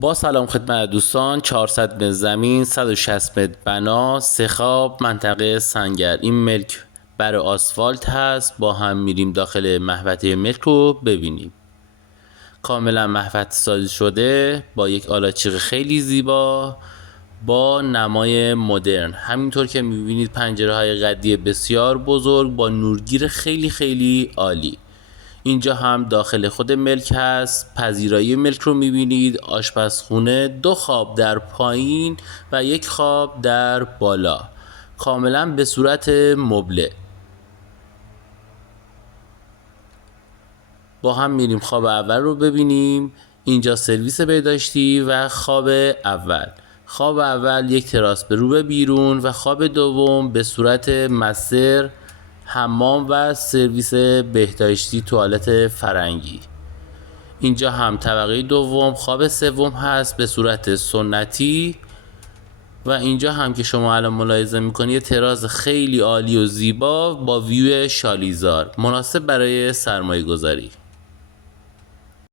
با سلام خدمت دوستان. 400 متر زمین، 160 متر بنا، 3 خواب، منطقه سنگر. این ملک بر آسفالت هست. با هم میریم داخل محوطه ملک رو ببینیم. کاملا محوطه سازی شده با یک آلاچیق خیلی زیبا با نمای مدرن. همینطور که میبینید پنجره های قدی بسیار بزرگ با نورگیر خیلی خیلی عالی. اینجا هم داخل خود ملک هست. پذیرایی ملک رو میبینید. آشپزخونه، 2 خواب در پایین و 1 خواب در بالا، کاملا به صورت مبله. با هم میریم خواب اول رو ببینیم. اینجا سرویس بهداشتی و خواب اول. خواب اول یک تراس به رو به بیرون و خواب دوم به صورت مستر، حمام و سرویس بهداشتی، توالت فرنگی. اینجا هم طبقه دوم. خواب سوم هست به صورت سنتی و اینجا هم که شما الان ملاحظه میکنید یه تراس خیلی عالی و زیبا با ویو شالیزار، مناسب برای سرمایه گذاری.